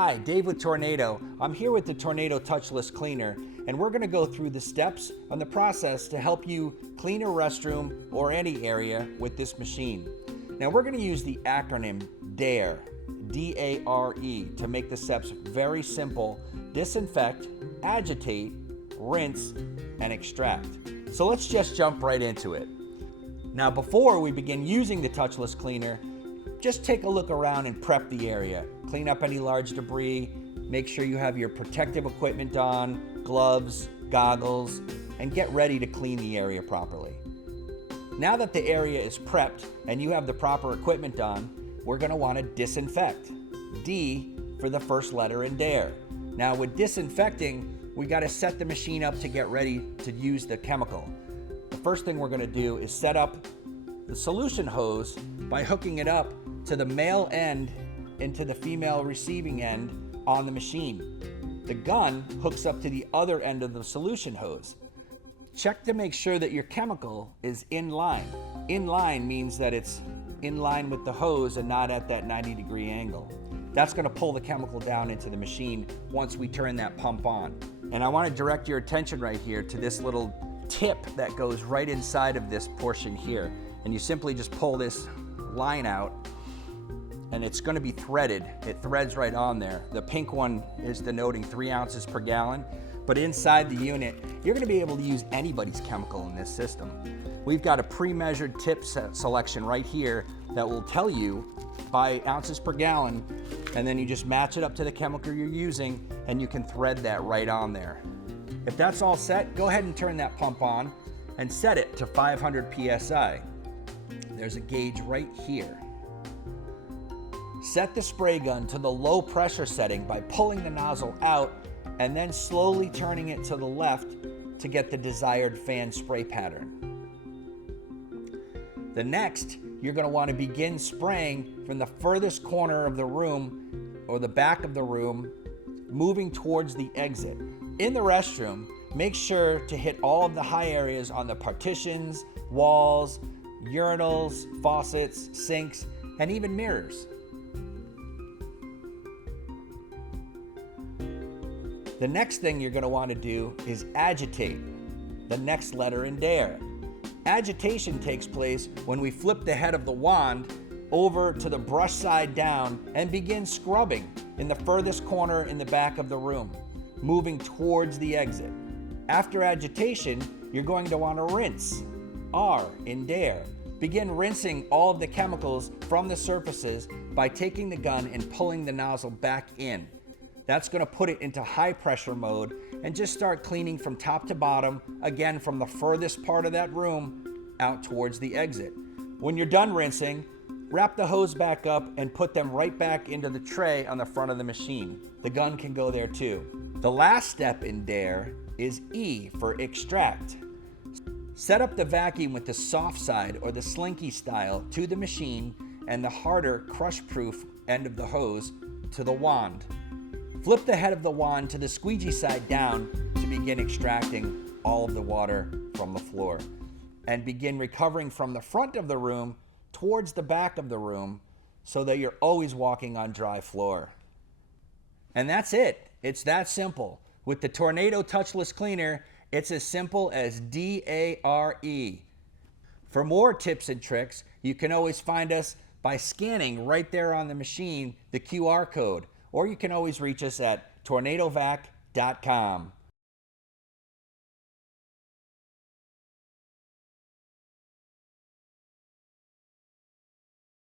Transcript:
Hi, Dave with Tornado. I'm here with the Tornado Touchless Cleaner, and we're going to go through the steps on the process to help you clean a restroom or any area with this machine. Now we're going to use the acronym D.A.R.E, D-A-R-E, to make the steps very simple: disinfect, agitate, rinse, and extract. So let's just jump right into it. Now before we begin using the touchless cleaner, just take a look around and prep the area. Clean up any large debris, make sure you have your protective equipment on, gloves, goggles, and get ready to clean the area properly. Now that the area is prepped and you have the proper equipment on, we're going to want to disinfect. D for the first letter in D.A.R.E. Now with disinfecting, we got to set the machine up to get ready to use the chemical. The first thing we're going to do is set up the solution hose by hooking it up to the male end into the female receiving end on the machine. The gun hooks up to the other end of the solution hose. Check to make sure that your chemical is in line. In line means that it's in line with the hose and not at that 90-degree angle. That's going to pull the chemical down into the machine once we turn that pump on. And I want to direct your attention right here to this little tip that goes right inside of this portion here. And you simply just pull this line out, and it's going to be threaded. It threads right on there. The pink one is denoting 3 ounces per gallon, but inside the unit, you're going to be able to use anybody's chemical in this system. We've got a pre-measured tip selection right here that will tell you by ounces per gallon, and then you just match it up to the chemical you're using, and you can thread that right on there. If that's all set, go ahead and turn that pump on and set it to 500 PSI. There's a gauge right here. Set the spray gun to the low pressure setting by pulling the nozzle out and then slowly turning it to the left to get the desired fan spray pattern. The next, you're going to want to begin spraying from the furthest corner of the room or the back of the room, moving towards the exit. In the restroom, make sure to hit all of the high areas on the partitions, walls, urinals, faucets, sinks, and even mirrors. The next thing you're going to want to do is agitate, the next letter in D.A.R.E. Agitation takes place when we flip the head of the wand over to the brush side down and begin scrubbing in the furthest corner in the back of the room, moving towards the exit. After agitation, you're going to want to rinse, R in D.A.R.E. Begin rinsing all of the chemicals from the surfaces by taking the gun and pulling the nozzle back in. That's going to put it into high pressure mode and just start cleaning from top to bottom, again from the furthest part of that room out towards the exit. When you're done rinsing, wrap the hose back up and put them right back into the tray on the front of the machine. The gun can go there too. The last step in D.A.R.E. is E for extract. Set up the vacuum with the soft side or the slinky style to the machine and the harder crush-proof end of the hose to the wand. Flip the head of the wand to the squeegee side down to begin extracting all of the water from the floor, and begin recovering from the front of the room towards the back of the room so that you're always walking on dry floor. And that's it. It's that simple. With the Tornado Touchless Cleaner, it's as simple as D.A.R.E. For more tips and tricks, you can always find us by scanning right there on the machine the QR code, or you can always reach us at tornadovac.com.